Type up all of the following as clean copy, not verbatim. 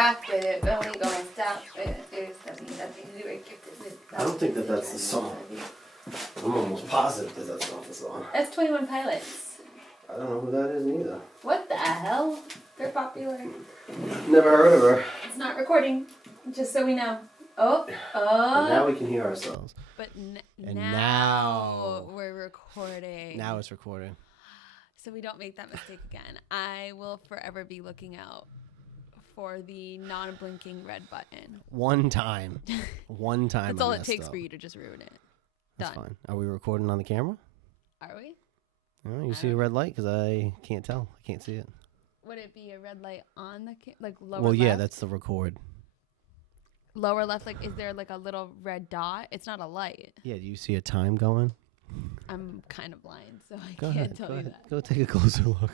rock with it, but we gonna stop with it. There's nothing to do with gifted. I don't think that's the song. I'm almost positive that that's not the song. That's 21 Pilots. I don't know who that is either. What the hell? They're popular. Never heard of her. It's not recording, just so we know. But now we can hear ourselves. But now we're recording. Now it's recording. So we don't make that mistake again. I will forever be looking out for the non-blinking red button. One time. That's all it takes for you to just ruin it. That's Done. fine. Are we recording on the camera? Are we? Oh, you see a red light? Because I can't tell. I can't see it. Would it be a red light on the like lower Well, left? yeah, that's the record. Lower left, like, is there like a little red dot? It's not a light. Yeah, do you see a time going? I'm kind of blind, so I Go can't ahead. tell you that. Go take a closer look.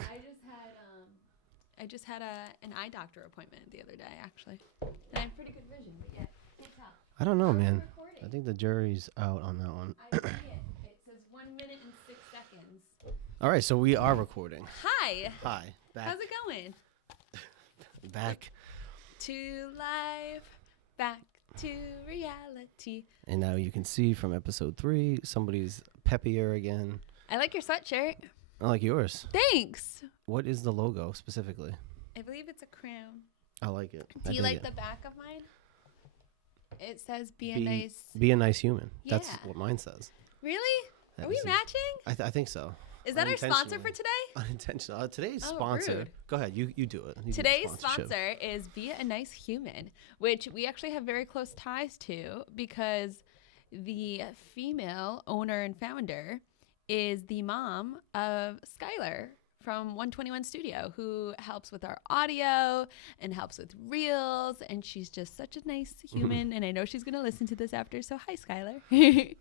I just had an eye doctor appointment the other day, actually. And I have pretty good vision, but yeah, can't tell. I don't know, man. Recording? I think the jury's out on that one. I see it. It says 1 minute and 6 seconds. All right, so we are recording. Hi. Hi. Back. How's it going? Back. To life, back to reality. And now you can see from episode 3, somebody's peppier again. I like your sweatshirt. I like yours. Thanks. What is the logo specifically? I believe it's a crown. I like it. Do you like the back of mine? It says be a nice human. Yeah. That's what mine says. Really? Are we matching? I think so. Is that our sponsor for today? Unintentional. Today's sponsor. Rude. Go ahead. You do it. Today's sponsor is Be a Nice Human, which we actually have very close ties to because the female owner and founder is the mom of Skylar from 121 Studio, who helps with our audio and helps with reels. And she's just such a nice human. And I know she's going to listen to this after. So hi, Skylar.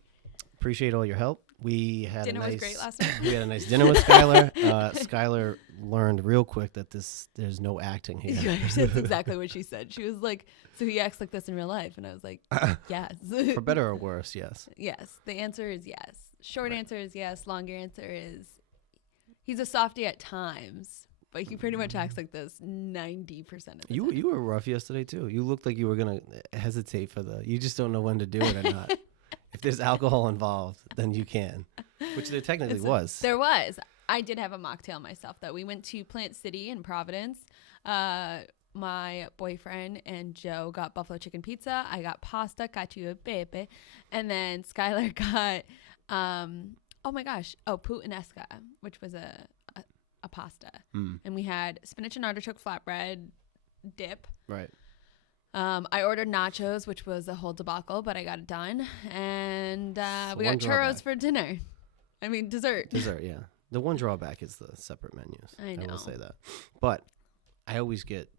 Appreciate all your help. We had dinner was great last night. We had a nice dinner with Skylar. Skylar learned real quick that there's no acting here. Yeah, that's exactly what she said. She was like, so he acts like this in real life. And I was like, yes. For better or worse, yes. Yes. The answer is yes. Short answer is yes. Longer answer is he's a softie at times. But he pretty much acts like this 90% of the time. You were rough yesterday, too. You looked like you were going to hesitate for you just don't know when to do it or not. If there's alcohol involved, then you can, which there technically was. There was. I did have a mocktail myself, though. We went to Plant City in Providence. My boyfriend and Joe got buffalo chicken pizza. I got pasta, cacio e pepe. And then Skylar got, puttanesca, which was a pasta. And we had spinach and artichoke flatbread dip. Right. I ordered nachos, which was a whole debacle, but I got it done. And we got churros for dinner. I mean, dessert. Dessert, yeah. The one drawback is the separate menus. I know. I will say that. But I always get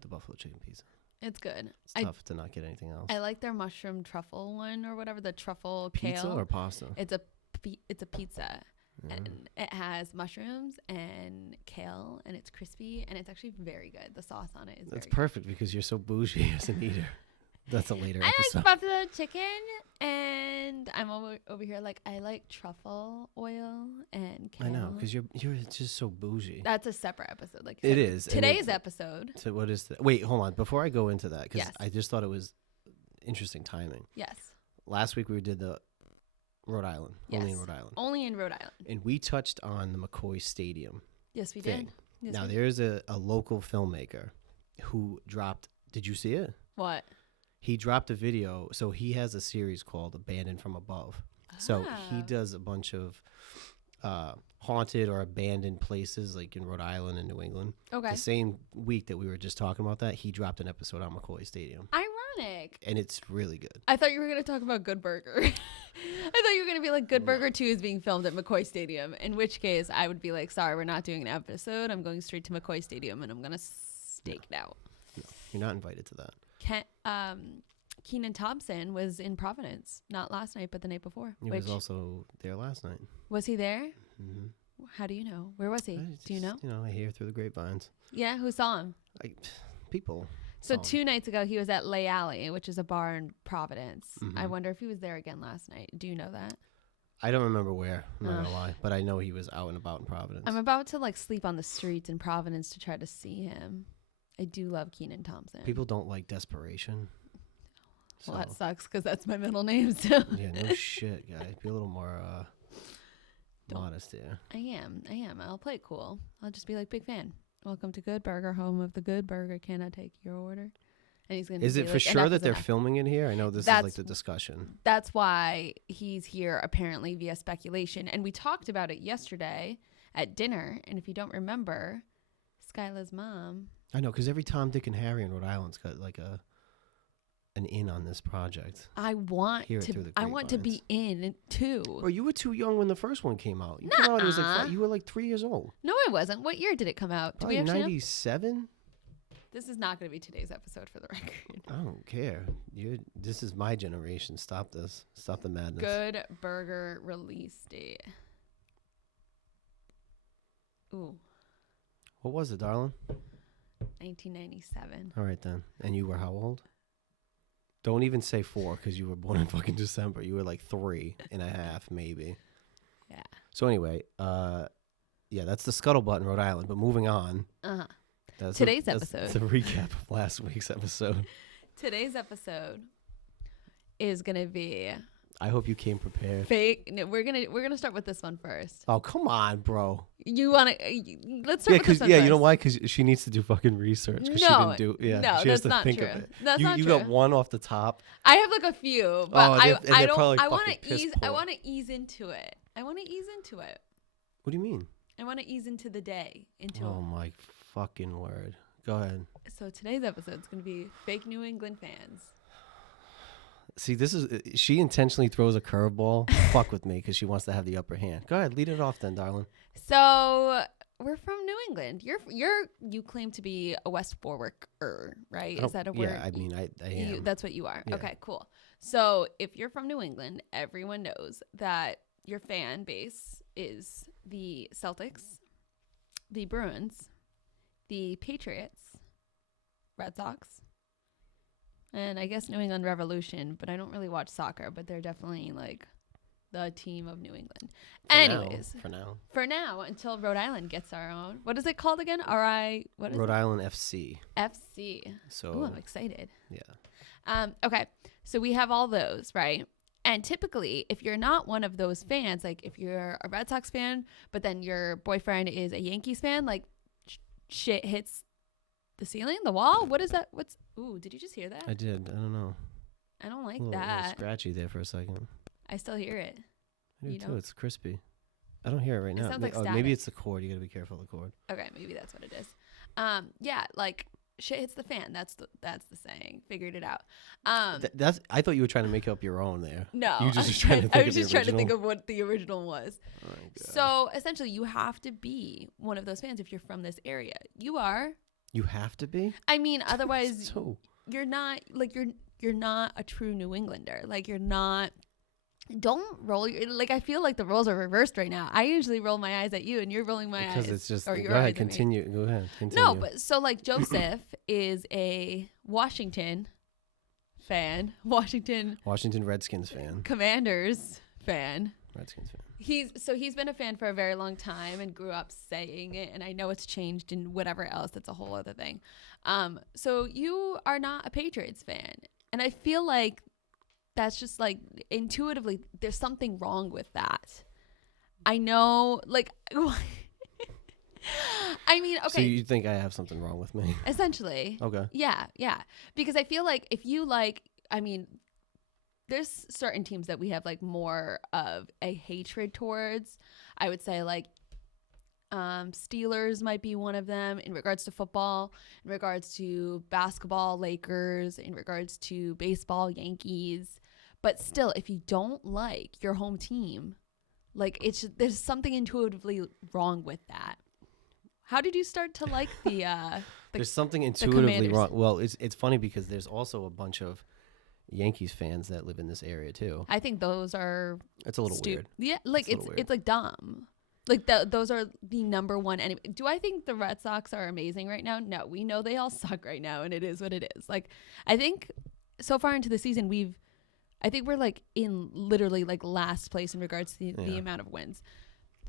the buffalo chicken pizza. It's good. It's tough to not get anything else. I like their mushroom truffle one or whatever, the truffle pizza kale. Or pasta? It's a pizza. Yeah. And it has mushrooms and kale, and it's crispy, and it's actually very good. The sauce on it is That's very perfect because you're so bougie as an eater. That's a later episode. I like buffalo chicken, and I'm over here like I like truffle oil and kale. I know, because you're just so bougie. That's a separate episode. Like it is. Today's episode. So what is wait, hold on. Before I go into that, because yes. I just thought it was interesting timing. Yes. Last week we did the Rhode Island. Yes. Only in Rhode Island. Only in Rhode Island. And we touched on the McCoy Stadium. Yes, we thing. did. Yes, now, there's a local filmmaker who dropped, did you see it? What? He dropped a video. So he has a series called Abandoned from Above. So he does a bunch of haunted or abandoned places like in Rhode Island and New England. Okay. The same week that we were just talking about that, he dropped an episode on McCoy Stadium. Ironic. And it's really good. I thought you were going to talk about Good Burger. I thought you were going to be like, Good Burger 2 is being filmed at McCoy Stadium, in which case I would be like, sorry, we're not doing an episode. I'm going straight to McCoy Stadium, and I'm going to stake it out. No, you're not invited to that. Kenan Thompson was in Providence, not last night, but the night before. He was also there last night. Was he there? Mm-hmm. How do you know? Where was he? Do you know? I hear through the grapevines. Yeah, who saw him? People. So 2 nights ago, he was at Lay Alley, which is a bar in Providence. Mm-hmm. I wonder if he was there again last night. Do you know that? I don't remember where. I'm not gonna lie, but I know he was out and about in Providence. I'm about to sleep on the streets in Providence to try to see him. I do love Kenan Thompson. People don't like desperation. Well, that sucks because that's my middle name. So yeah, no shit, guys. Be a little more modest here. I am. I'll play it cool. I'll just be like, big fan. Welcome to Good Burger, home of the Good Burger. Can I take your order? And he's gonna. Is it for sure that they're filming it here? I know this is like the discussion. That's why he's here, apparently via speculation. And we talked about it yesterday at dinner. And if you don't remember, Skylar's mom. I know, because every Tom, Dick, and Harry in Rhode Island's got like an in on this project. I want to be in too. Well, you were too young when the first one came out. You came out, it was like you were like 3 years old. No, I wasn't. What year did it come out? Probably 97. This is not going to be today's episode, for the record. I don't care. This is my generation. Stop this. Stop the madness. Good Burger release date. Ooh. What was it, darling? 1997. All right, then. And you were how old? Don't even say 4 because you were born in fucking December. You were like 3.5, maybe. Yeah. So anyway, yeah, that's the Scuttlebutt in Rhode Island. But moving on. Uh-huh. That's episode. That's the recap of last week's episode. Today's episode is gonna be. I hope you came prepared. Fake. No, we're gonna start with this one first. Oh, come on, bro. You wanna? Let's start with this one yeah, first. you know why? Because she needs to do fucking research. Because she didn't do. Yeah, no, she has that's to not think true. of it. That's not you true. got one off the top. I have like a few, but I want to ease. I want to ease into it. I want to ease into it. What do you mean? I want to ease into the day. Oh my fucking word. Go ahead. So today's episode is going to be fake New England fans. See, she intentionally throws a curveball. Fuck with me because she wants to have the upper hand. Go ahead, lead it off then, darling. So we're from New England. You claim to be a West Warwicker, right? Is that a word? Yeah, I mean, I am. That's what you are. Yeah. Okay, cool. So if you're from New England, everyone knows that your fan base is the Celtics, the Bruins, the Patriots, Red Sox, and I guess New England Revolution, but I don't really watch soccer, but they're definitely like the team of New England. For now, until Rhode Island gets our own. What is it called again? What is Rhode Island FC. FC. So ooh, I'm excited. Yeah. Okay. So we have all those, right? And typically, if you're not one of those fans, like if you're a Red Sox fan, but then your boyfriend is a Yankees fan, like shit hits the ceiling, the wall. What is that? Ooh, did you just hear that? I did. I don't know. I don't like a little that. Scratchy there for a second. I still hear it. I do too. It's crispy. I don't hear it right now. Sounds like maybe it's the cord. You got to be careful of the cord. Okay, maybe that's what it is. Yeah, like shit hits the fan. That's the saying. Figured it out. I thought you were trying to make up your own there. No, you just trying to think I was just trying to think of what the original was. Oh, so essentially, you have to be one of those fans if you're from this area. You are. You have to be. I mean, otherwise, so you're not like you're not a true New Englander. Like you're not. Don't roll your like. I feel like the roles are reversed right now. I usually roll my eyes at you, and you're rolling my eyes. Because it's just. Go ahead, continue. Go ahead. Continue. No, but so like Joseph is a Washington fan, Washington Redskins fan, Commanders fan. Redskins fan. He's been a fan for a very long time and grew up saying it, and I know it's changed and whatever else. That's a whole other thing. So you are not a Patriots fan, and I feel like. That's just like intuitively there's something wrong with that. I know like I mean, okay. So you think I have something wrong with me? Essentially. Okay. Yeah. Because I feel like if you there's certain teams that we have like more of a hatred towards. I would say like Steelers might be one of them in regards to football, in regards to basketball, Lakers, in regards to baseball, Yankees. But still, if you don't like your home team, like there's something intuitively wrong with that. How did you start to like the there's something intuitively wrong. Well, it's funny because there's also a bunch of Yankees fans that live in this area too. I think those are. It's a little weird. Yeah, like it's like dumb. Like those are the number one enemy. Do I think the Red Sox are amazing right now? No, we know they all suck right now, and it is what it is. Like I think so far into the season I think we're like in literally like last place in regards to the amount of wins.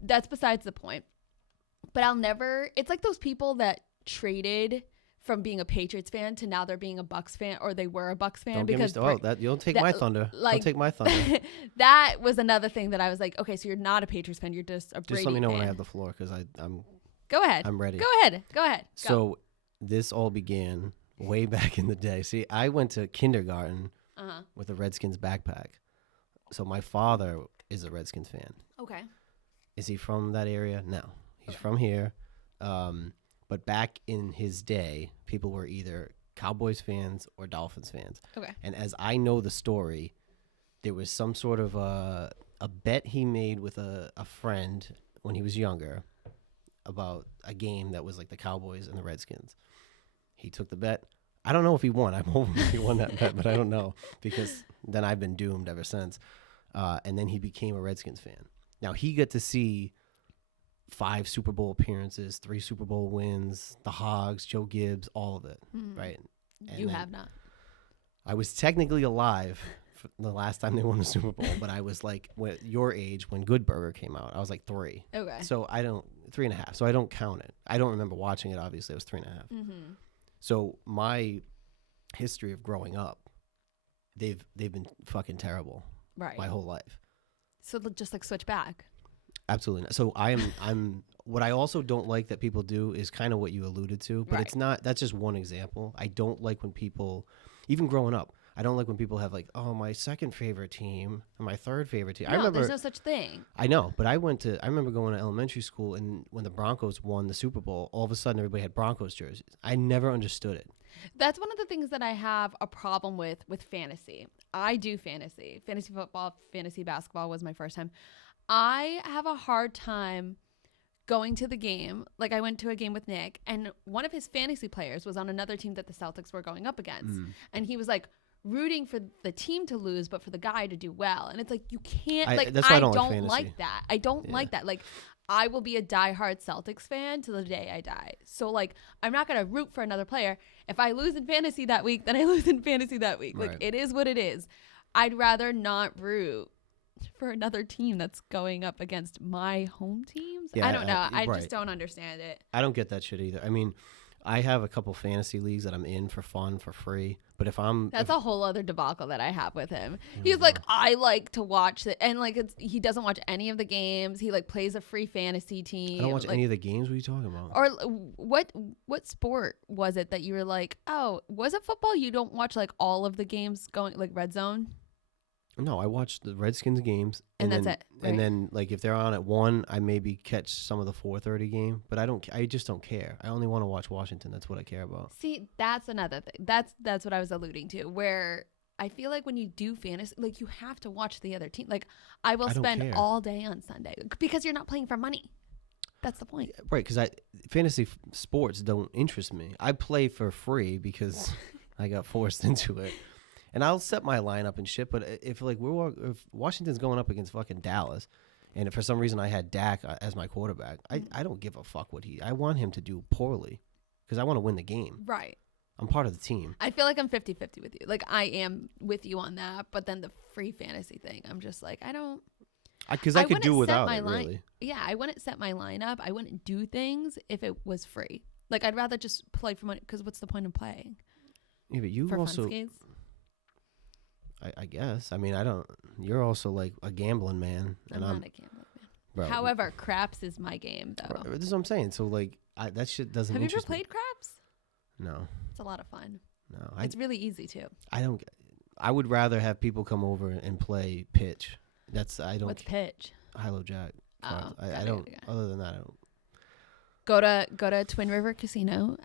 That's besides the point. But it's like those people that traded from being a Patriots fan to now they're being a Bucks fan, or they were a Bucks fan. You'll take my thunder. Like, don't take my thunder. That was another thing that I was like, okay, so you're not a Patriots fan, you're just a Brady fan. Just let me know when I have the floor, because I'm. Go ahead. I'm ready. Go ahead. So this all began way back in the day. See, I went to kindergarten with a Redskins backpack. So my father is a Redskins fan. Okay. Is he from that area? No, he's from here. But back in his day, people were either Cowboys fans or Dolphins fans. Okay. And as I know the story, there was some sort of a bet he made with a friend when he was younger about a game that was like the Cowboys and the Redskins. He took the bet. I don't know if he won. I'm hoping he won that bet, but I don't know, because then I've been doomed ever since. And then he became a Redskins fan. Now, he got to see 5 Super Bowl appearances, 3 Super Bowl wins, the Hogs, Joe Gibbs, all of it, right? And you have not. I was technically alive for the last time they won the Super Bowl, but I was like your age when Good Burger came out. I was like 3. Okay. So 3.5. So I don't count it. I don't remember watching it. Obviously, it was 3.5. So my history of growing up, they've been fucking terrible. Right. My whole life. So just like switch back. Absolutely not. So I'm what I also don't like that people do is kind of what you alluded to, but it's not, that's just one example. I don't like when people, even growing up, I don't like when people have like, oh, my second favorite team and my third favorite team. No, I remember, there's no such thing. I know, but I remember going to elementary school, and when the Broncos won the Super Bowl, all of a sudden everybody had Broncos jerseys. I never understood it. That's one of the things that I have a problem with fantasy. I do fantasy football, fantasy basketball was my first time. I have a hard time going to the game. Like, I went to a game with Nick, and one of his fantasy players was on another team that the Celtics were going up against. And he was like rooting for the team to lose, but for the guy to do well. And it's like, you can't, I don't like that. I don't like that. Like, I will be a diehard Celtics fan till the day I die. So, like, I'm not going to root for another player. If I lose in fantasy that week, then I lose in fantasy that week. Like, it is what it is. I'd rather not root for another team that's going up against my home teams. Yeah, I don't know. I just don't understand it. I don't get that shit either. I mean, I have a couple fantasy leagues that I'm in for fun, for free. But that's a whole other debacle that I have with him. He's like, I like to watch it, and like he doesn't watch any of the games. He like plays a free fantasy team. I don't watch any of the games. What are you talking about? Or what sport was it that you were like, oh, was it football? You don't watch like all of the games going, like Red Zone? No, I watch the Redskins games, and that's it. Right? And then, like, if they're on at 1, I maybe catch some of the 4:30 game. But I just don't care. I only want to watch Washington. That's what I care about. See, that's another thing. That's what I was alluding to. Where I feel like when you do fantasy, like, you have to watch the other team. Like, I will spend all day on Sunday because you're not playing for money. That's the point. Right? Because fantasy sports don't interest me. I play for free because I got forced into it. And I'll set my lineup and shit, but if Washington's going up against fucking Dallas, and if for some reason I had Dak as my quarterback, I don't give a fuck I want him to do poorly because I want to win the game. Right. I'm part of the team. I feel like I'm 50-50 with you. Like, I am with you on that, but then the free fantasy thing, I'm just like, I don't. Because I could do without it, really. Yeah, I wouldn't set my lineup. I wouldn't do things if it was free. Like, I'd rather just play for money, because what's the point of playing? Yeah, but you for also. Fun skates? I guess. I mean, you're also like a gambling man. I'm not a gambling man. Bro. However, craps is my game, though. This is what I'm saying. So, like, that shit doesn't Have you ever interest me. played craps? No. It's a lot of fun. No. It's really easy, too. I would rather have people come over and play pitch. What's pitch? High-low jack. Oh, I don't. Okay. Other than that, I don't. Go to Twin River Casino,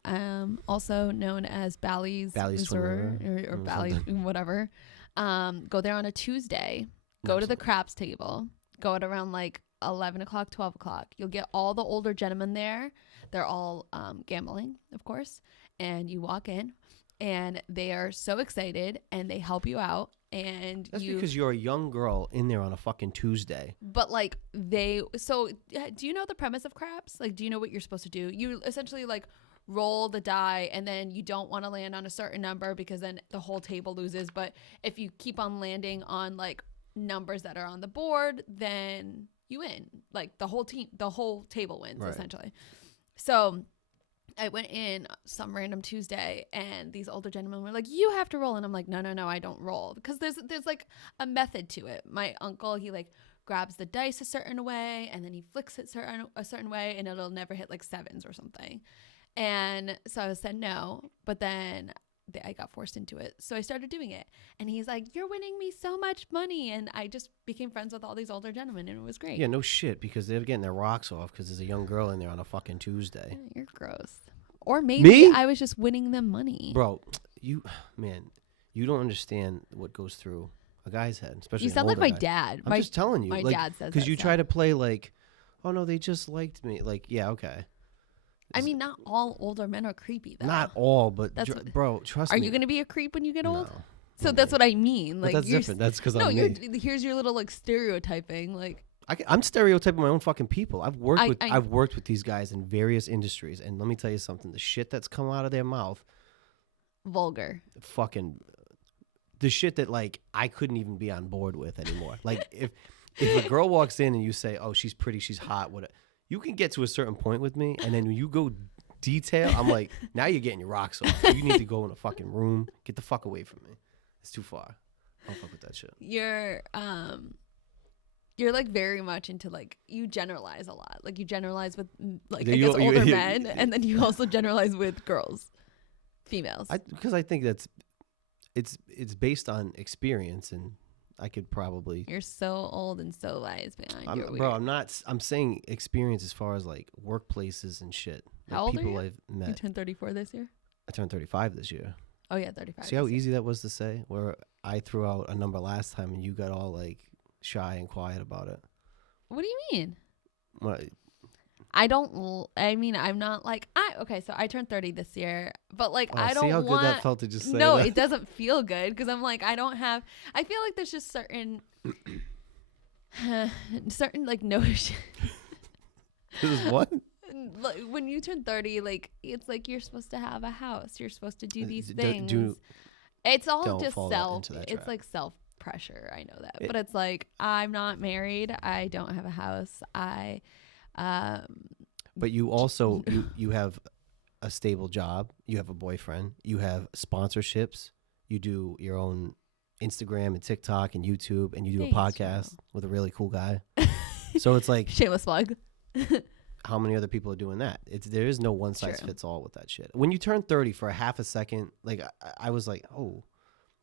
also known as Bally's Resort, or Bally's, whatever. Go there on a Tuesday. Go to the craps table. Go at around like 11 o'clock, 12 o'clock. You'll get all the older gentlemen there. They're all gambling, of course. And you walk in, and they are so excited, and they help you out. And that's because you're a young girl in there on a fucking Tuesday. But like do you know the premise of craps? Like, do you know what you're supposed to do? You essentially like roll the die, and then you don't want to land on a certain number because then the whole table loses. But if you keep on landing on like numbers that are on the board, then you win. Like the whole table wins, essentially. So I went in some random Tuesday and these older gentlemen were like, you have to roll. And I'm like, no, I don't roll. Because there's like a method to it. My uncle, he like grabs the dice a certain way and then he flicks it a certain way and it'll never hit like sevens or something. And so I said no, but then I got forced into it. So I started doing it. And he's like, you're winning me so much money. And I just became friends with all these older gentlemen and it was great. Yeah, no shit, because they're getting their rocks off because there's a young girl in there on a fucking Tuesday. You're gross. Or maybe Me? I was just winning them money. Bro, you don't understand what goes through a guy's head, especially you sound like my dad. I'm just telling you. My like, dad says because you try to play like, oh no, they just liked me. Like, yeah, okay. I mean, not all older men are creepy, though. Not all, but bro, trust me. Are you going to be a creep when you get old? No. So that's what I mean. Like, but that's different. That's because I'm me. Here's your little like stereotyping. Like, I'm stereotyping my own fucking people. I've worked with these guys in various industries, and let me tell you something: the shit that's come out of their mouth, vulgar. Fucking, the shit that like I couldn't even be on board with anymore. Like if a girl walks in and you say, "Oh, she's pretty, she's hot," you can get to a certain point with me, and then when you go detail, I'm like, now you're getting your rocks off. You need to go in a fucking room. Get the fuck away from me. It's too far. I don't fuck with that shit. You're like very much into like you generalize a lot. Like you generalize with like I guess older men, and then you also generalize with girls, females. Because I think it's based on experience, and I could probably. You're so old and so wise behind. I'm saying experience as far as like workplaces and shit. How like old are you? I've met. You turned 34 this year. I turned 35 this year. Oh yeah, 35. See how easy that was to say? Where I threw out a number last time, and you got all like shy and quiet about it. What do you mean? What? I'm not like okay, so I turned 30 this year, but like I don't see how want, good that felt to just say no, that? it doesn't feel good because I'm like I feel like there's just certain like notion. This is what? When you turn 30, like it's like you're supposed to have a house, you're supposed to do these things. It's all just self. It's like self pressure. I know that, but it's like I'm not married. I don't have a house. But you also you have a stable job. You have a boyfriend. You have sponsorships. You do your own Instagram and TikTok and YouTube, and you do a podcast with a really cool guy. So it's like shameless plug. How many other people are doing that? There is no one size fits all with that shit. When you turn 30 for a half a second, like I was like, oh,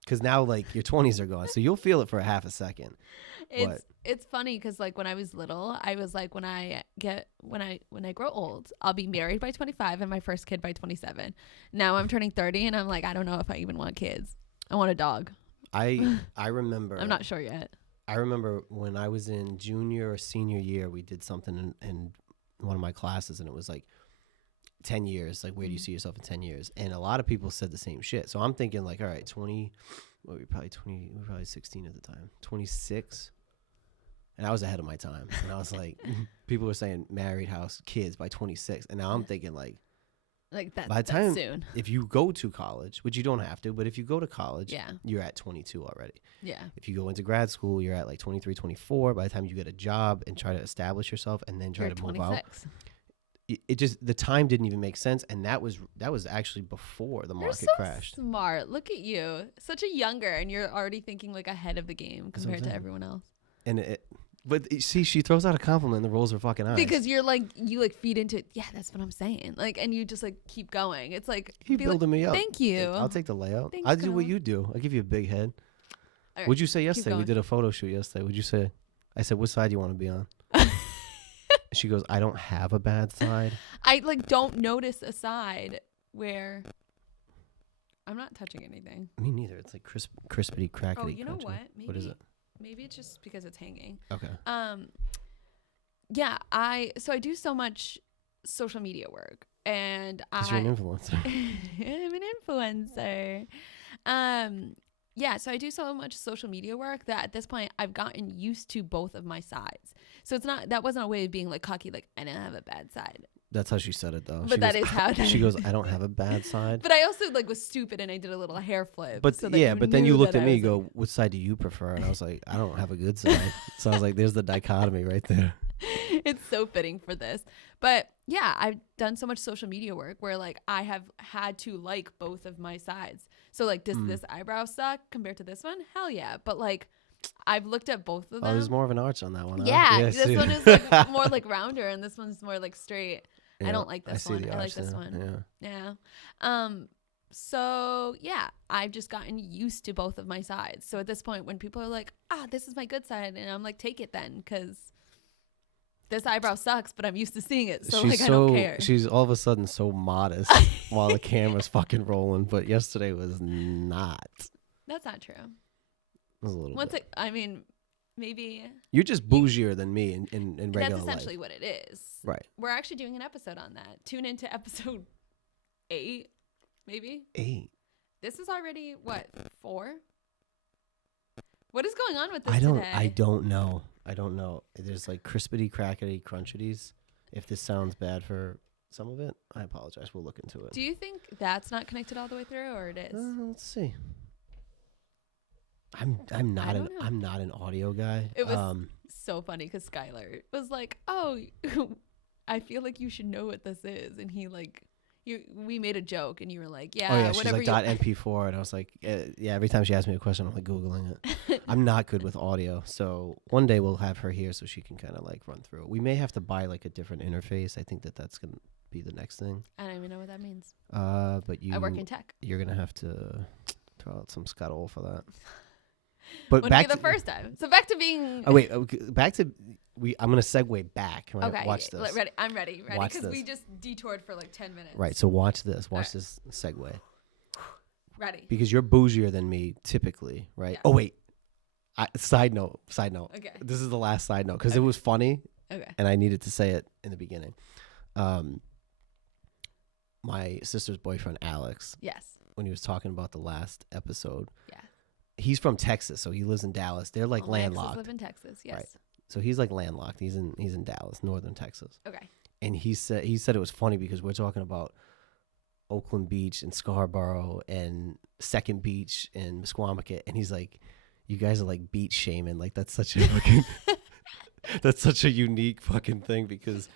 because now like your 20s are gone, so you'll feel it for a half a second. It's funny because like when I was little, I was like when I grow old, I'll be married by 25 and my first kid by 27. Now I'm turning 30 and I'm like I don't know if I even want kids. I want a dog. I remember. I'm not sure yet. I remember when I was in junior or senior year, we did something in one of my classes, and it was like 10 years. Like, where do you see yourself in 10 years? And a lot of people said the same shit. So I'm thinking like, all right, 20, we were probably 16 at the time, 26. And I was ahead of my time. And I was like, people were saying married, house, kids by 26. And now I'm thinking like that's by the time, soon. If you go to college, which you don't have to, but if you go to college, you're at 22 already. Yeah. If you go into grad school, you're at like 23, 24. By the time you get a job and try to establish yourself and then try to move out, it just, the time didn't even make sense. And that was actually before the market crashed. Smart. Look at you. Such a younger, and you're already thinking like ahead of the game compared to everyone else. And but see, she throws out a compliment and the rolls her fucking eyes. Because you feed into it. Yeah, that's what I'm saying. Like, and you just like keep going. It's like you building me up. Thank you. I'll take the layout. Thanks, I'll do what you do. I'll give you a big head. Right, what'd you say yesterday? We did a photo shoot yesterday. What'd you say? I said, what side do you want to be on? She goes, I don't have a bad side. I like don't notice a side where I'm not touching anything. Me neither. It's like crispity, crackety. Oh, you know crunchy. what? Maybe, what is it? Maybe it's just because it's hanging. Okay. Yeah, I do so much social media work, and you're an influencer. I'm an influencer. Yeah, so I do so much social media work that at this point I've gotten used to both of my sides. So that wasn't a way of being like cocky, like I don't have a bad side. That's how she said it though. But that is how she goes, I don't have a bad side. But I also like was stupid and I did a little hair flip. But but then you looked at me and go, what side do you prefer? And I was like, I don't have a good side. So I was like, there's the dichotomy right there. It's so fitting for this. But yeah, I've done so much social media work where like I have had to like both of my sides. So like, does this eyebrow suck compared to this one? Hell yeah. But like, I've looked at both of them. Oh, there's more of an arch on that one. Huh? Yeah, this one is like more like rounder, and this one's more like straight. Yeah, I don't like this one. I like this now. one. Yeah. So yeah, I've just gotten used to both of my sides. So at this point, when people are like, this is my good side, and I'm like, take it then, because this eyebrow sucks, but I'm used to seeing it. So I don't care. She's all of a sudden so modest while the camera's fucking rolling, but yesterday was not. That's not true. It was a little bit. I mean, maybe. You're just bougier than me in regular life. That's essentially what it is. Right. We're actually doing an episode on that. Tune into episode 8, maybe. 8. This is already, what, 4? What is going on with this today? I don't know. There's like crispity, crackety, crunchities. If this sounds bad for some of it, I apologize. We'll look into it. Do you think that's not connected all the way through, or it is? Let's see. I'm not an audio guy. It was so funny because Skylar was like, "Oh, I feel like you should know what this is," and he like, we made a joke, and you were like, "Yeah, whatever." She's like .mp4, and I was like, "Yeah." Every time she asks me a question, I'm like googling it. I'm not good with audio, so one day we'll have her here so she can kind of like run through it. We may have to buy like a different interface. I think that's gonna be the next thing. I don't even know what that means. But I work in tech. You're gonna have to throw out some scuttle for that. But back to the first time. So back to being. Oh wait, back to I'm gonna segue back. Right? Okay, watch this. Ready? I'm ready because we just detoured for like 10 minutes. Right. So watch this. Watch this segue. Ready? Because you're bougier than me typically, right? Yeah. Oh wait. Side note. Okay. This is the last side note because it was funny. Okay. And I needed to say it in the beginning. My sister's boyfriend Alex. Yes. When he was talking about the last episode. Yeah. He's from Texas, so he lives in Dallas. They're like landlocked. Live in Texas, yes. Right. So he's like landlocked. He's in Dallas, northern Texas. Okay. And he said it was funny because we're talking about Oakland Beach and Scarborough and Second Beach and Mesquamaket, and he's like, "You guys are like beach shaming. Like that's such a fucking that's such a unique fucking thing because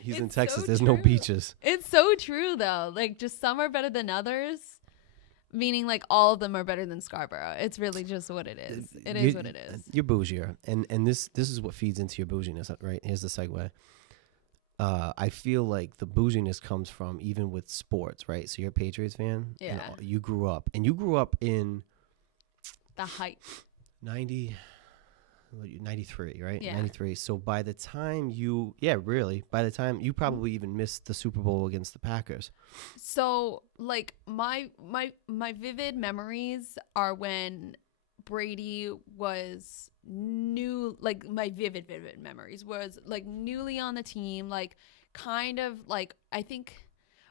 he's in Texas. There's no beaches." It's so true though. Like just some are better than others. Meaning like all of them are better than Scarborough. It's really just what it is. It is what it is. You're bougier. And this is what feeds into your bouginess, right? Here's the segue. I feel like the bouginess comes from even with sports, right? So you're a Patriots fan. Yeah. And you grew up in the height. 93, right? Yeah. 93. So by the time you probably even missed the Super Bowl against the Packers. So like my vivid memories are when Brady was new, like my vivid memories was like newly on the team, like kind of like I think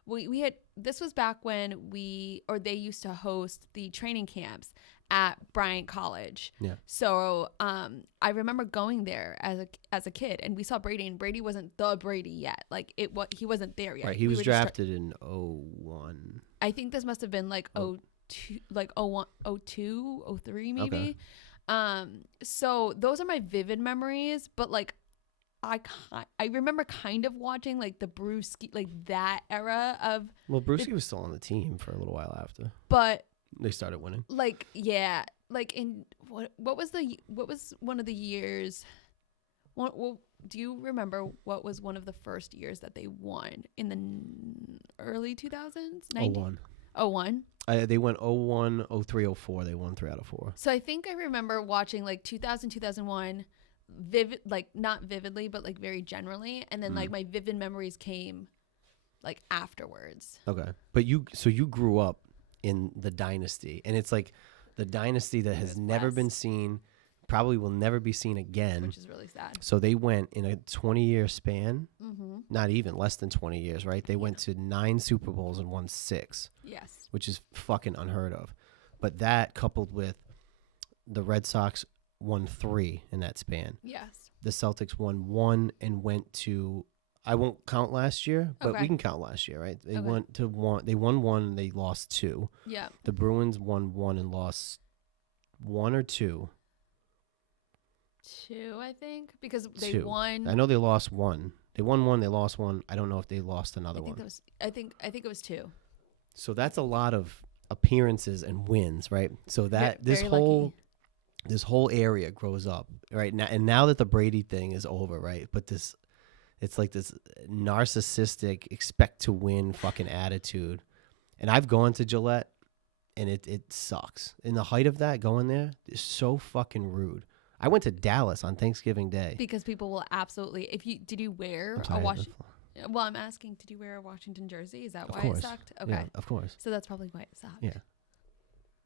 we had, this was back when they used to host the training camps at Bryant College. Yeah. So I remember going there as a kid, and we saw Brady, and Brady wasn't the Brady yet. Like he wasn't there yet. Right. He was drafted in 01. I think this must have been like 02, like 01, 02, 03 maybe. Okay. So those are my vivid memories, but like I remember kind of watching like the Brewski, like that era of. Well, Brewski was still on the team for a little while after. But they started winning. Like yeah, like in what was one of the years? Well, do you remember what was one of the first years that they won in the early 2000s? 01. 01? They went 01, 03, 04. They won 3 out of 4. So I think I remember watching like 2000, 2001. Like not vividly, but like very generally, and then like my vivid memories came like afterwards. Okay, but you grew up in the dynasty, and it's like the dynasty that has never been seen, probably will never be seen again, which is really sad. So they went in a 20-year span, not even less than 20 years, right? They went to 9 Super Bowls and won 6. Yes, which is fucking unheard of. But that coupled with the Red Sox won 3 in that span. Yes. The Celtics won 1 and went to, I won't count last year, but we can count last year, right? They went to 1. They won 1 and they lost 2. Yeah. The Bruins won 1 and lost 1 or 2. 2, I think, because they 2. won. I know they lost 1. They won 1. They lost 1. I don't know if they lost I another think one. I think it was 2. So that's a lot of appearances and wins, right? So that this Very whole lucky. this whole area grows up, right? Now, and now that the Brady thing is over, right? But it's like this narcissistic expect to win fucking attitude. And I've gone to Gillette and it sucks. In the height of that, going there is so fucking rude. I went to Dallas on Thanksgiving Day. Because people will absolutely. Did you wear a Washington? Well, I'm asking, did you wear a Washington jersey? Is that why it sucked? Okay, yeah, of course. So that's probably why it sucked. Yeah.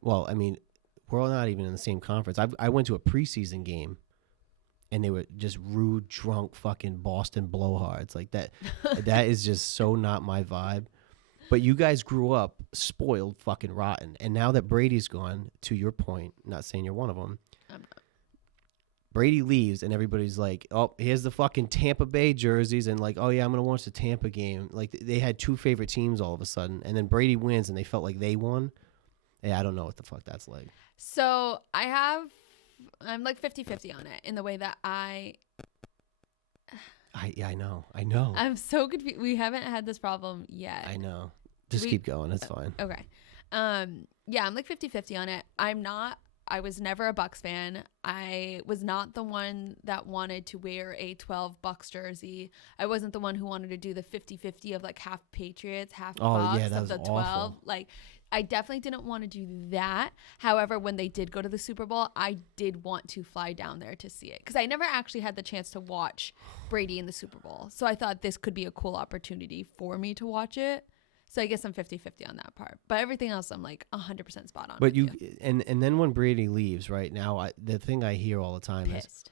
Well, I mean, we're not even in the same conference. I went to a preseason game, and they were just rude, drunk, fucking Boston blowhards like that. That is just so not my vibe. But you guys grew up spoiled, fucking rotten, and now that Brady's gone, to your point, not saying you're one of them. I'm not. Brady leaves, and everybody's like, "Oh, here's the fucking Tampa Bay jerseys," and like, "Oh yeah, I'm gonna watch the Tampa game." Like they had 2 favorite teams all of a sudden, and then Brady wins, and they felt like they won. Yeah, I don't know what the fuck that's like. So I'm like 50-50 on it in the way that I know. I'm so confused. We haven't had this problem yet. I know. Just keep going. It's fine. Okay. Yeah, I'm like 50-50 on it. I was never a Bucks fan. I was not the one that wanted to wear a 12 Bucks jersey. I wasn't the one who wanted to do the 50-50 of like half Patriots, half Bucks yeah, that of the was 12. awful. Like I definitely didn't want to do that. However, when they did go to the Super Bowl, I did want to fly down there to see it because I never actually had the chance to watch Brady in the Super Bowl. So I thought this could be a cool opportunity for me to watch it. So I guess I'm 50-50 on that part. But everything else, I'm like 100% spot on. But and then when Brady leaves, right now, the thing I hear all the time is,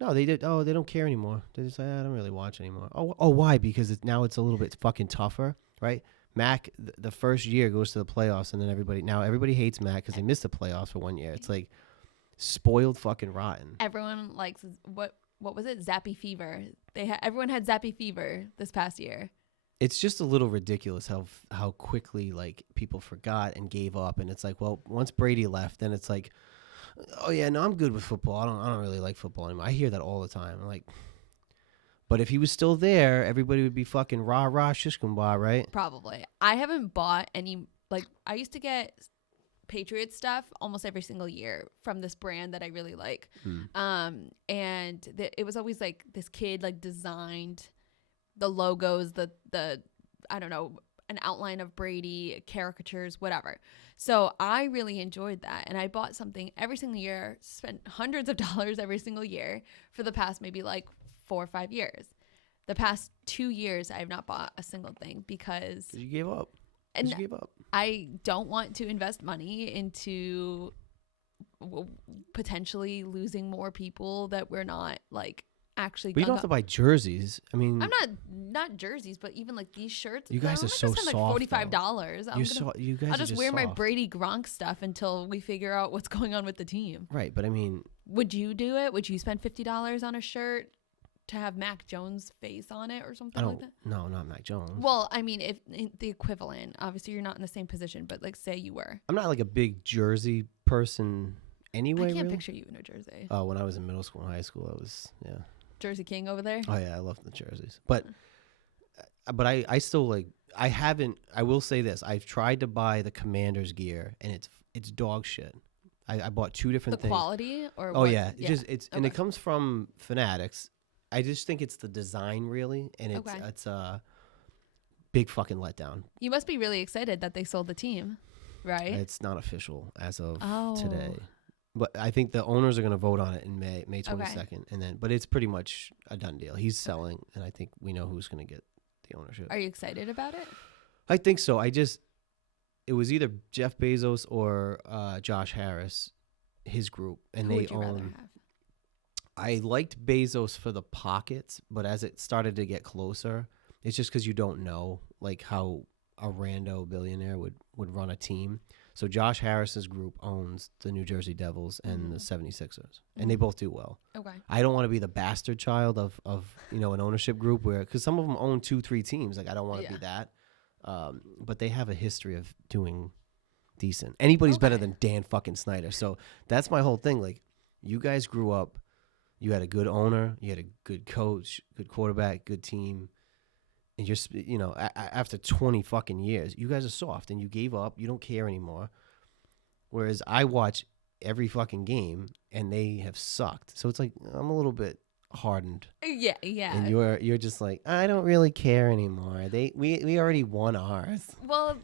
no, they did. Oh, they don't care anymore. They just say, I don't really watch anymore. Oh, why? Because now it's a little bit fucking tougher, right? Mac, the first year goes to the playoffs, and then everybody hates Mac because they missed the playoffs for 1 year. It's like spoiled fucking rotten. Everyone likes what was it? Zappy fever. Everyone had Zappy fever this past year. It's just a little ridiculous how quickly like people forgot and gave up, and it's like, well, once Brady left, then it's like, oh yeah, no, I'm good with football. I don't really like football anymore. I hear that all the time. I'm like, but if he was still there, everybody would be fucking rah shishkumba, right? Probably. I haven't bought any. Like I used to get Patriots stuff almost every single year from this brand that I really like, and it was always like this kid like designed the logos, the I don't know, an outline of Brady, caricatures, whatever. So I really enjoyed that. And I bought something every single year, spent hundreds of dollars every single year for the past maybe like 4 or 5 years. The past 2 years, I have not bought a single thing because you gave up. And you gave up. I don't want to invest money into potentially losing more people that we're not like actually. But you don't have to buy jerseys. I mean, I'm not jerseys, but even like these shirts. You guys are so spend soft. Like $45. I'll just wear my Brady Gronk stuff until we figure out what's going on with the team. Right, but I mean, would you do it? Would you spend $50 on a shirt to have Mac Jones' face on it or something like that? No, not Mac Jones. Well, I mean, if the equivalent. Obviously, you're not in the same position, but like, say you were. I'm not like a big jersey person anyway. I can't really. picture you in a jersey. Oh, when I was in middle school and high school, I was Jersey King over there. Oh yeah, I love the jerseys, but I still like. I will say this: I've tried to buy the Commanders gear, and it's dog shit. I bought 2 different things. The quality or oh yeah, and it comes from Fanatics. I just think it's the design really, and it's a big fucking letdown. You must be really excited that they sold the team, right? It's not official as of today. But I think the owners are going to vote on it in May 22nd, and but it's pretty much a done deal. He's selling, and I think we know who's going to get the ownership. Are you excited about it? I think so. It was either Jeff Bezos or Josh Harris, his group, and Who they would you rather own. have? I liked Bezos for the pockets, but as it started to get closer, it's just because you don't know like how a rando billionaire would run a team. So Josh Harris's group owns the New Jersey Devils and the 76ers, and they both do well. Okay. I don't want to be the bastard child of an ownership group because some of them own 2-3 teams. Like I don't want to be that, but they have a history of doing decent. Anybody's better than Dan fucking Snyder. So that's my whole thing. Like you guys grew up, You had a good owner. You had a good coach, good quarterback, good team. And after 20 fucking years, you guys are soft and you gave up. You don't care anymore. Whereas I watch every fucking game and they have sucked. So it's like I'm a little bit hardened. Yeah. And you're just like, I don't really care anymore. We already won ours. Well,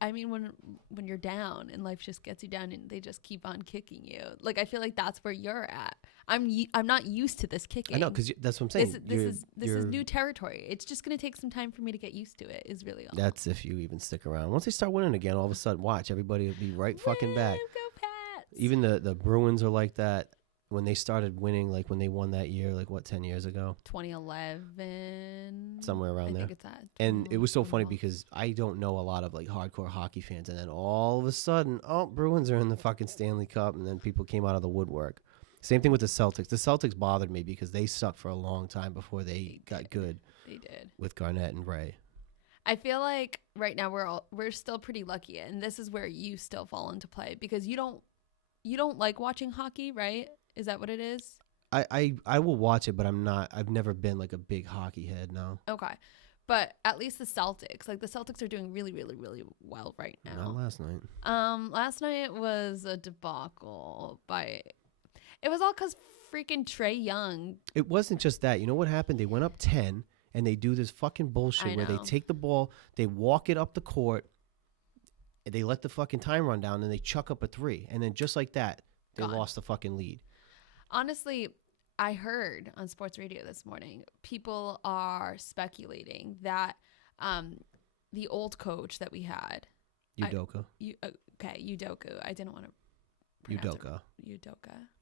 I mean, when you're down and life just gets you down and they just keep on kicking you, like I feel like that's where you're at. I'm not used to this kicking. I know, because that's what I'm saying. This is new territory. It's just gonna take some time for me to get used to it. Is really all. That's if you even stick around. Once they start winning again, all of a sudden, watch, everybody will be right fucking back. Go Pats! Even the Bruins are like that. When they started winning, like when they won that year, like 10 years ago? 2011. Somewhere around there. I think it's that. And it was so funny because I don't know a lot of like hardcore hockey fans. And then all of a sudden, Bruins are in the fucking Stanley Cup. And then people came out of the woodwork. Same thing with the Celtics. The Celtics bothered me because they sucked for a long time before they got good. They did. With Garnett and Ray. I feel like right now we're still pretty lucky. And this is where you still fall into play because you don't like watching hockey, right? Is that what it is? I will watch it, but I've never been like a big hockey head, no. Okay. But at least the Celtics, like the Celtics are doing really, really, really well right now. Not last night. Last night was a debacle it was all because freaking Trae Young. It wasn't just that. You know what happened? They went up 10 and they do this fucking bullshit where they take the ball, they walk it up the court, and they let the fucking time run down and they chuck up a 3. And then just like that, they lost the fucking lead. Honestly, I heard on sports radio this morning, people are speculating that the old coach that we had. Udoka. Udoka. I didn't want to Udoka.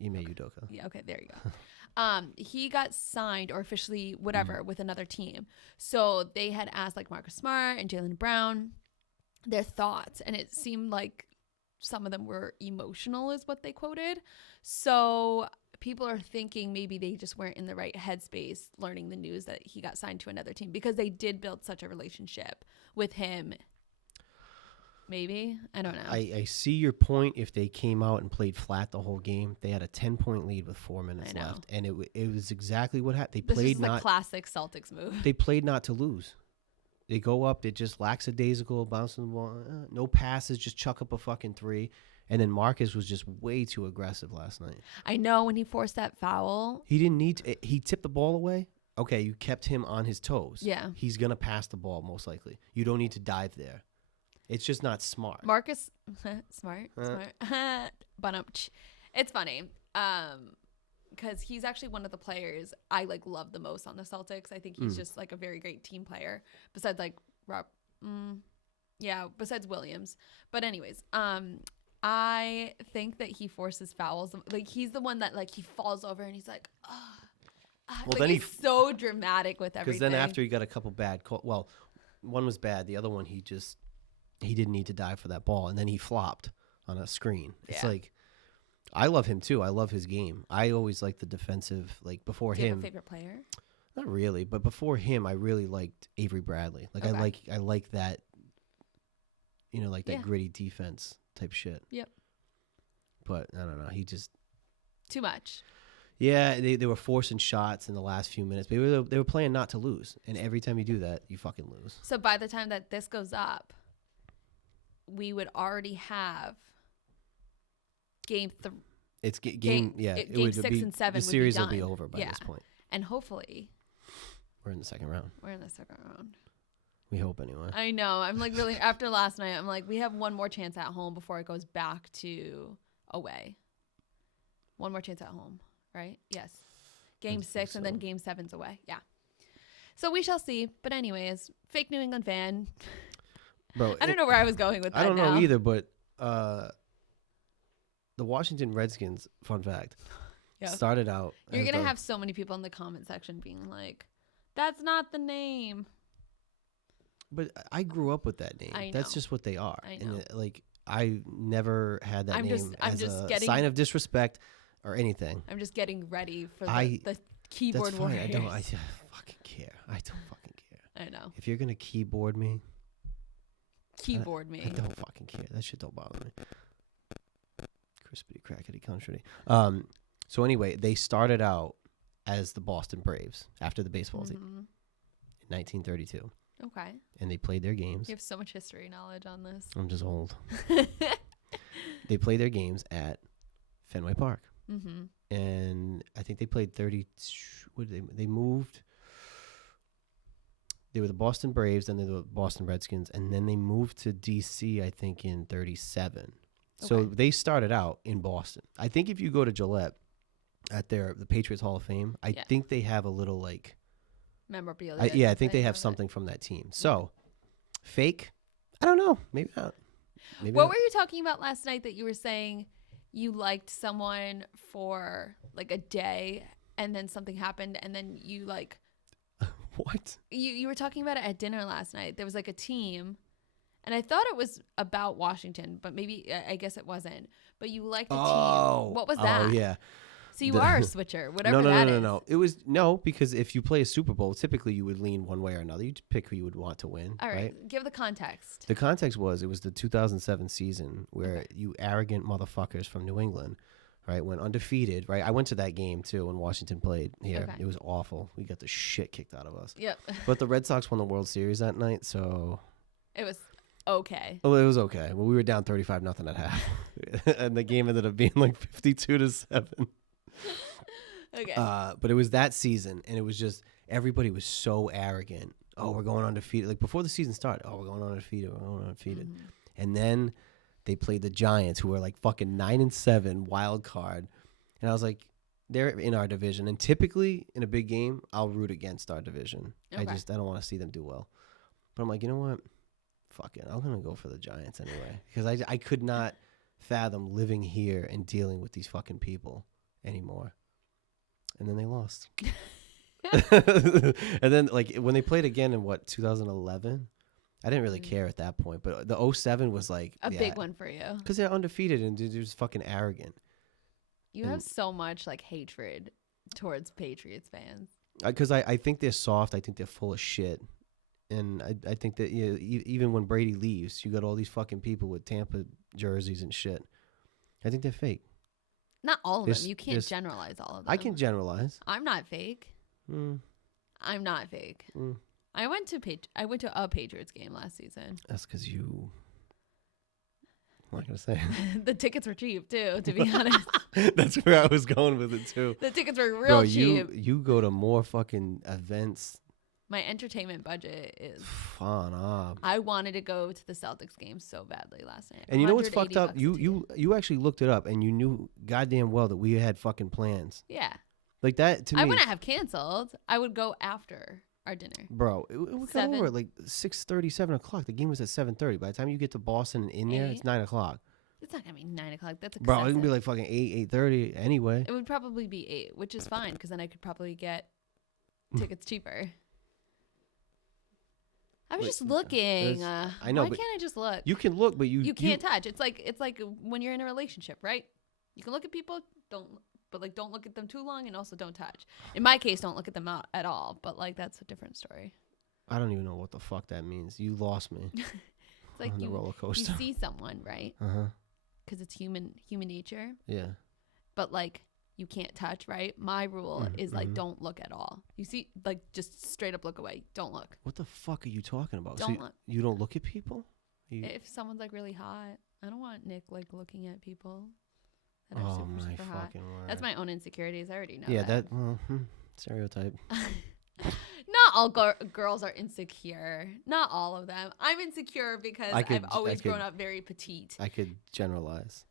Ime Udoka. Yeah, okay, there you go. He got signed or officially whatever with another team. So they had asked like Marcus Smart and Jaylen Brown their thoughts, and it seemed like some of them were emotional is what they quoted. So people are thinking maybe they just weren't in the right headspace learning the news that he got signed to another team because they did build such a relationship with him. Maybe. I don't know. I see your point. If they came out and played flat the whole game, they had a 10-point lead with 4 minutes left. And it was exactly what happened. This is a classic Celtics move. They played not to lose. They go up, they just lackadaisical, bouncing the ball, no passes, just chuck up a fucking 3. And then Marcus was just way too aggressive last night. I know when he forced that foul. He didn't need to. He tipped the ball away. Okay, you kept him on his toes. Yeah. He's going to pass the ball most likely. You don't need to dive there. It's just not smart. Marcus, smart. Bunch. It's funny because he's actually one of the players I like love the most on the Celtics. I think he's just like a very great team player besides like besides Williams. But anyways, I think that he forces fouls. Like he's the one that like he falls over and he's like, well, like, then he's so dramatic with everything. Because then after he got a couple bad calls, well, one was bad. The other one he didn't need to dive for that ball, and then he flopped on a screen. It's like, I love him too. I love his game. I always liked the defensive. Like before Do you him, have a favorite player? Not really, but before him, I really liked Avery Bradley. Like I like that. You know, like that gritty defense type shit. Yep. But I don't know. He just too much. Yeah, they were forcing shots in the last few minutes. But they were playing not to lose, and every time you do that, you fucking lose. So by the time that this goes up, we would already have game 3. It's game 6 and 7. The series will be over by this point, and hopefully, we're in the second round. We hope anyway. I know. I'm like really after last night. I'm like, we have one more chance at home before it goes back to away. One more chance at home, right? Yes. Game 6 and then game 7's away. Yeah. So we shall see. But anyways, fake New England fan. Bro, I don't know where I was going with that. I don't know either, but the Washington Redskins, fun fact, started out. You're going to have so many people in the comment section being like, that's not the name. But I grew up with that name. I know. That's just what they are. I know. And I never had that name as a sign of disrespect or anything. I'm just getting ready for the keyboard that's fine. warriors. I don't fucking care. I don't fucking care. I know. If you're going to keyboard me. I don't fucking care. That shit don't bother me. crispity crackety country. So anyway, they started out as the Boston Braves after the baseball team in 1932. Okay. And they played their games. You have so much history knowledge on this. I'm just old. They played their games at Fenway Park. And I think they played 30. What did they moved? They were the Boston Braves, then they were the Boston Redskins, and then they moved to D.C., I think, in 37. So they started out in Boston. I think if you go to Gillette at the Patriots Hall of Fame, I think they have a little, like... memorabilia. I think they have something from that team. So, fake? I don't know. Maybe not. What were you talking about last night that you were saying you liked someone for, like, a day, and then something happened, and then you, like... What? You were talking about it at dinner last night. There was like a team, and I thought it was about Washington, but maybe I guess it wasn't. But you liked the team. What was that? Oh, yeah. So you are a switcher, whatever that is. No. It was because if you play a Super Bowl, typically you would lean one way or another. You'd pick who you would want to win. All right. Give the context. The context was it was the 2007 season where you arrogant motherfuckers from New England, right, went undefeated, right? I went to that game, too, when Washington played here. It was awful. We got the shit kicked out of us. Yep. But the Red Sox won the World Series that night, so... It was okay. Well, it was okay. Well, we were down 35-0 at half. And the game ended up being like 52-7. Okay. But it was that season, and it was just... Everybody was so arrogant. Oh, we're going undefeated. Like, before the season started, we're going undefeated. And then... They played the Giants, who were like fucking 9-7 wild card, and I was like, they're in our division. And typically in a big game, I'll root against our division. I don't want to see them do well. But I'm like, you know what? Fuck it, I'm gonna go for the Giants anyway, because I could not fathom living here and dealing with these fucking people anymore. And then they lost. And then like when they played again in 2011. I didn't really care at that point, but the 07 was like... a big one for you. Because they're undefeated and they're just fucking arrogant. You have so much like hatred towards Patriots fans. Because I think they're soft. I think they're full of shit. And I think that even when Brady leaves, you got all these fucking people with Tampa jerseys and shit. I think they're fake. Not all of them. You can't generalize all of them. I can generalize. I'm not fake. I'm not fake. I went to a Patriots game last season. That's because you... I'm not going to say. The tickets were cheap, too, to be honest. That's where I was going with it, too. The tickets were real cheap. You go to more fucking events. My entertainment budget is... Fun up. I wanted to go to the Celtics game so badly last night. And you know what's fucked up? You actually looked it up, and you knew goddamn well that we had fucking plans. Yeah. Like that, to me... I wouldn't have canceled. I would go after... our dinner. Bro, we got over at like 6:30, 7 o'clock. The game was at 7:30. By the time you get to Boston and in there, it's 9 o'clock. It's not going to be 9 o'clock. That's excessive. Bro, it can be like fucking 8, 8:30 anyway. It would probably be 8, which is fine because then I could probably get tickets cheaper. I was just looking. I know, why but can't I just look? You can look, but you can't touch. It's like when you're in a relationship, right? You can look at people, don't look at them too long, and also don't touch. In my case, don't look at them at all. But like that's a different story. I don't even know what the fuck that means. You lost me. It's like on the roller coaster. You see someone, right? Because it's human nature. Yeah. But like you can't touch, right? My rule is like don't look at all. You see, like just straight up look away. Don't look. What the fuck are you talking about? Don't look. You don't look at people? If someone's like really hot, I don't want Nick like looking at people that are oh super, my super hot. fucking word. That's my own insecurities. I already know. Yeah, that stereotype. Not all girls are insecure. Not all of them. I'm insecure because I've always grown up very petite. I could generalize.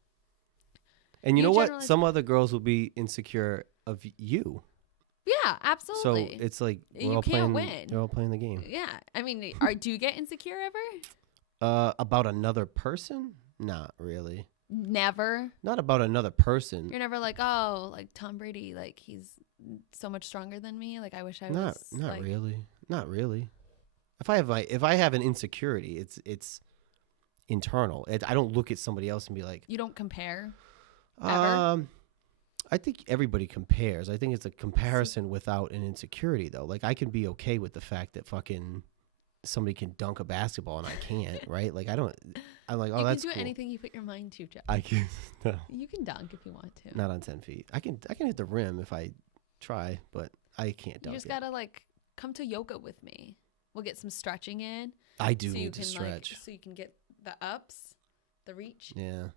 And you know what? Some other girls will be insecure of you. Yeah, absolutely. So it's like you can't win. They're all playing the game. Yeah, I mean, do you get insecure ever? About another person? Not really. Never. Not about another person. You're never like, oh, like Tom Brady, like he's so much stronger than me. Like I wish I was. Not like... really. Not really. If I have an insecurity, it's internal. I don't look at somebody else and be like. You don't compare. Ever? I think everybody compares. I think it's a comparison without an insecurity, though. Like I can be okay with the fact that fucking somebody can dunk a basketball and I can't, right? Like I'm like, oh, you that's can do cool. anything you put your mind to, Joe. I can no, You can dunk if you want to. not on 10 feet. I can hit the rim if I try, but I can't dunk. You just gotta like come to yoga with me. We'll get some stretching in. I do so you need to can, stretch. Like, so you can get the ups, the reach. Yeah.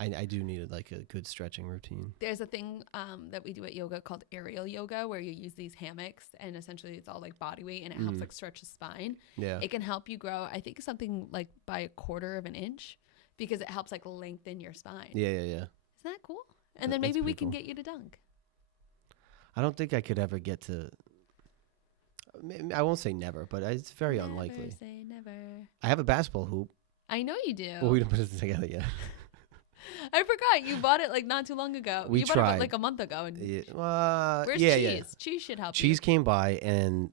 I do need like a good stretching routine. There's a thing that we do at yoga called aerial yoga where you use these hammocks and essentially it's all like body weight and it helps like stretch the spine. Yeah. It can help you grow, I think something like by 1/4 of an inch because it helps like lengthen your spine. Yeah. Isn't that cool? And then maybe we can get you to dunk. I don't think I could ever get to. I won't say never, but it's very Never unlikely. say never. I have a basketball hoop. I know you do. Well, we don't put it together yet. I forgot you bought it like not too long ago. We you tried. bought it like a month ago. And where's yeah, Cheese? yeah. Cheese should help Cheese you. came by and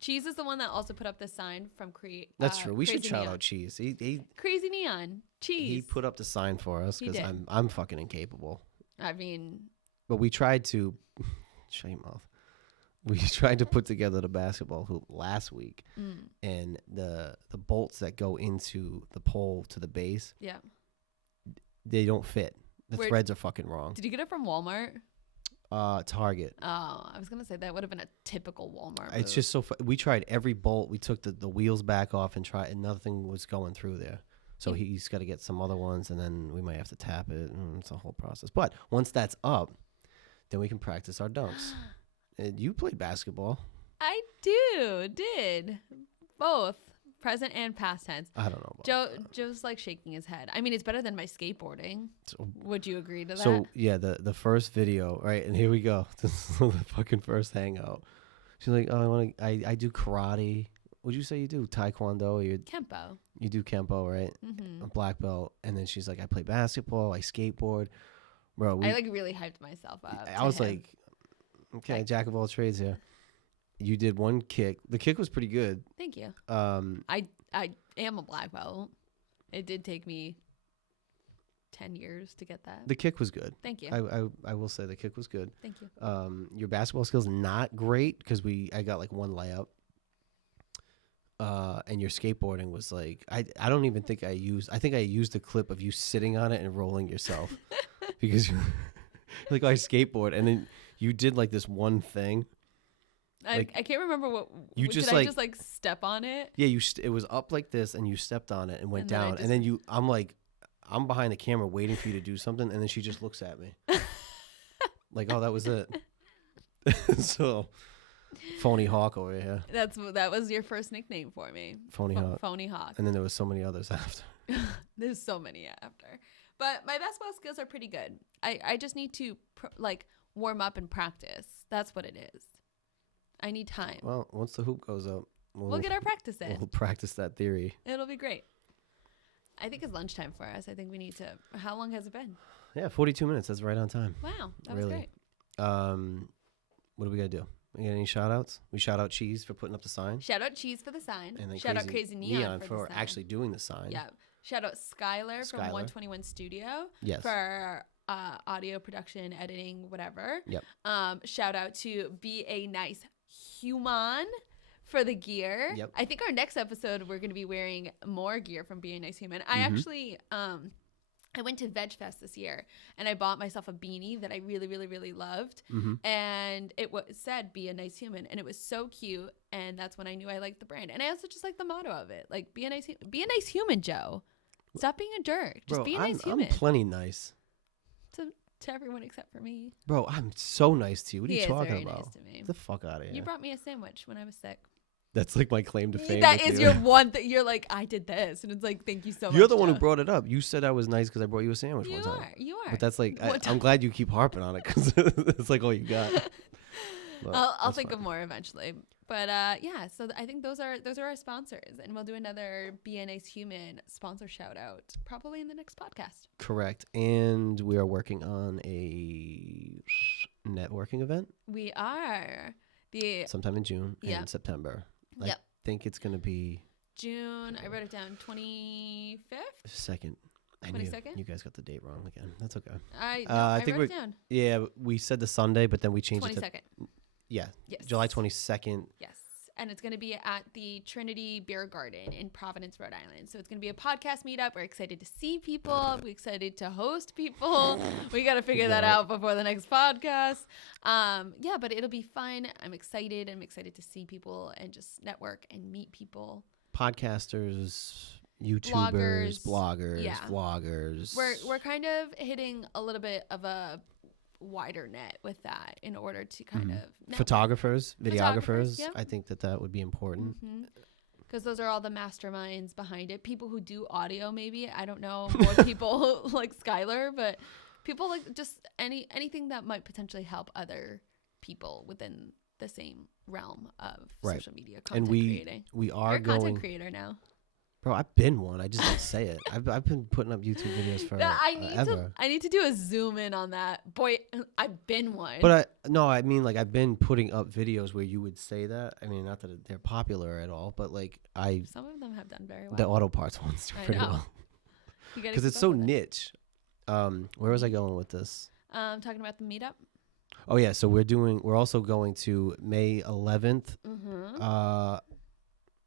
Cheese is the one that also put up the sign from Create. that's true. We should Crazy shout Neon. out Cheese. He Crazy Neon. Cheese. he put up the sign for us He because did. I'm fucking incapable. I mean, But we tried to shut your mouth. We tried to put together the basketball hoop last week, and the bolts that go into the pole to the base, yeah. they don't fit. The Where- threads are fucking wrong. Did you get it from Walmart? Target. Oh, I was gonna say that would have been a typical Walmart. It's move. just so we tried every bolt. We took the wheels back off and tried, and nothing was going through there. So he's got to get some other ones, and then we might have to tap it. And it's a whole process. But once that's up, then we can practice our dunks. And you played basketball. I did both present and past tense. I don't know. About Joe's like shaking his head. I mean, it's better than my skateboarding. So, Would you agree to that? so yeah, the first video, right? And here we go. This is the fucking first hangout. She's like, "Oh, I do karate. What'd you say you do? Taekwondo? Or Kempo. you do kempo, right? Mm-hmm. A black belt." And then she's like, "I play basketball. I skateboard." Bro, I like really hyped myself up. I was like, "Okay, jack of all trades here." You did one kick. The kick was pretty good. Thank you. I I am a black belt. It did take me 10 years to get that. The kick was good. Thank you. I will say the kick was good. Thank you. Your basketball skills not great because I got like one layup. And your skateboarding was like I don't even think I think I used a clip of you sitting on it and rolling yourself because you like I skateboard and then you did like this one thing. I can't remember what you did just I like just like step on it? Yeah, it was up like this and you stepped on it and went And then I down just- and then I'm behind the camera waiting for you to do something and then she just looks at me like, oh, that was it. So phony hawk over here. That was your first nickname for me. Phony hawk. Phony hawk. And then there was so many others after. There's so many after. But my basketball skills are pretty good. I just need to warm up and practice. That's what it is. I need time. Well, once the hoop goes up, We'll get our practice in. We'll practice that theory. It'll be great. I think it's lunchtime for us. I think we need to. How long has it been? Yeah, 42 minutes. That's right on time. Wow, that Really. was great. What do we got to do? We got any shout outs? We shout out Cheese for putting up the sign. Shout out Cheese for the sign. And then Shout out Crazy Neon for the sign. actually doing the sign. Yeah. Shout out Skylar from Skylar. 121 Studio Yes. for audio production, editing, whatever. Yep. Shout out to Be a Nice Human for the gear. Yep. I think our next episode we're going to be wearing more gear from Be a Nice Human. I Mm-hmm. actually I went to Veg Fest this year and I bought myself a beanie that I really, really, really loved. Mm-hmm. And it said, be a nice human. And it was so cute. And that's when I knew I liked the brand. And I also just like the motto of it. Like, be a nice human, Joe. Stop being a jerk. Just Bro, be a nice human. I'm plenty nice. To everyone except for me. Bro, I'm so nice to you. What are He you is talking very about? nice to me. Get the fuck out of here. You brought me a sandwich when I was sick. That's like my claim to fame. That with is you. your one thing. You're like, I did this. And it's like, thank you so much. You're the one who Joe. brought it up. You said I was nice because I brought you a sandwich You one time. are. You are. But that's like, One I'm time. glad you keep harping on it because it's like all you got. But I'll that's think fine. of more eventually. But yeah, so I think those are our sponsors, and we'll do another Be a Nice Human sponsor shout out probably in the next podcast. Correct. And we are working on a networking event We are sometime in June Yeah. and September. Yep. I think it's going to be June. I wrote it down. 25th. second. I knew 22nd? you guys got the date wrong again. That's okay. I think wrote it down. Yeah, we said the Sunday, but then we changed it 22nd. to, yeah, Yes. July 22nd. Yes. and it's going to be at the Trinity Beer Garden in Providence, Rhode Island. So it's going to be a podcast meetup. We're excited to see people. We're excited to host people. We got to figure that out before the next podcast. Yeah, but it'll be fun. I'm excited. I'm excited to see people and just network and meet people. Podcasters, YouTubers, bloggers, vloggers. We're kind of hitting a little bit of a wider net with that in order to kind of network. Photographers, videographers. Yeah. I think that would be important. Because those are all the masterminds behind it. People who do audio, maybe. I don't know more people like Skylar, but people like just anything that might potentially help other people within the same realm of social media content creating. We are You're a going content creator now. Bro, I've been one. I just don't say it. I've been putting up YouTube videos for ever. I need to do a zoom in on that. Boy, I've been one. But I mean like I've been putting up videos where you would say that. I mean, not that they're popular at all, but like some of them have done very well. The auto parts ones do pretty well. Because it's so niche. Where was I going with this? Talking about the meetup. Oh yeah, so we're also going to May 11th.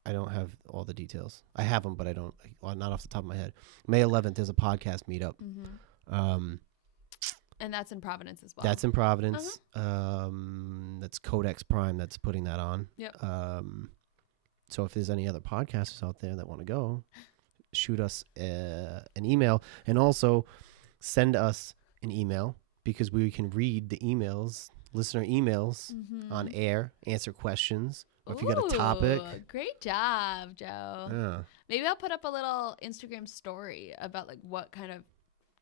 I don't have all the details. I have them, but I don't. Not off the top of my head. May 11th is a podcast meetup. And that's in Providence as well. That's in Providence. That's Codex Prime that's putting that on. Yep. So if there's any other podcasters out there that want to go, shoot us an email, and also send us an email because we can read the emails, listener emails on air, answer questions. Or if you got a topic. Great job, Joe. Yeah. Maybe I'll put up a little Instagram story about like what kind of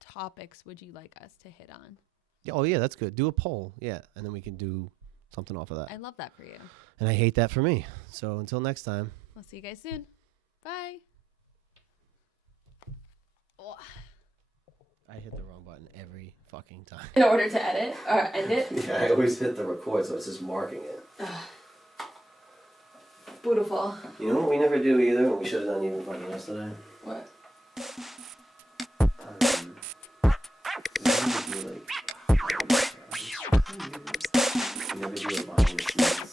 topics would you like us to hit on. Yeah, oh, yeah, that's good. Do a poll. Yeah. And then we can do something off of that. I love that for you. And I hate that for me. So until next time. We'll see you guys soon. Bye. Oh. I hit the wrong button every fucking time. In order to edit or end it? Yeah, I always hit the record, so it's just marking it. Beautiful. You know what we never do either, and we should have done even fucking yesterday? What? We never do a behind the scenes.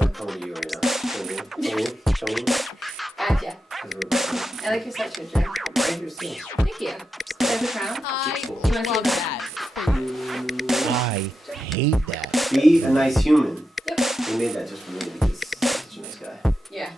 I'm coming to you right now. Show me. Gotcha. I like your sweatshirt, Joe. Right here, still. Thank you. There's a crown. I love that. I hate that. Be a nice human. Yep. We made that just for me because he's such a nice guy. Yeah.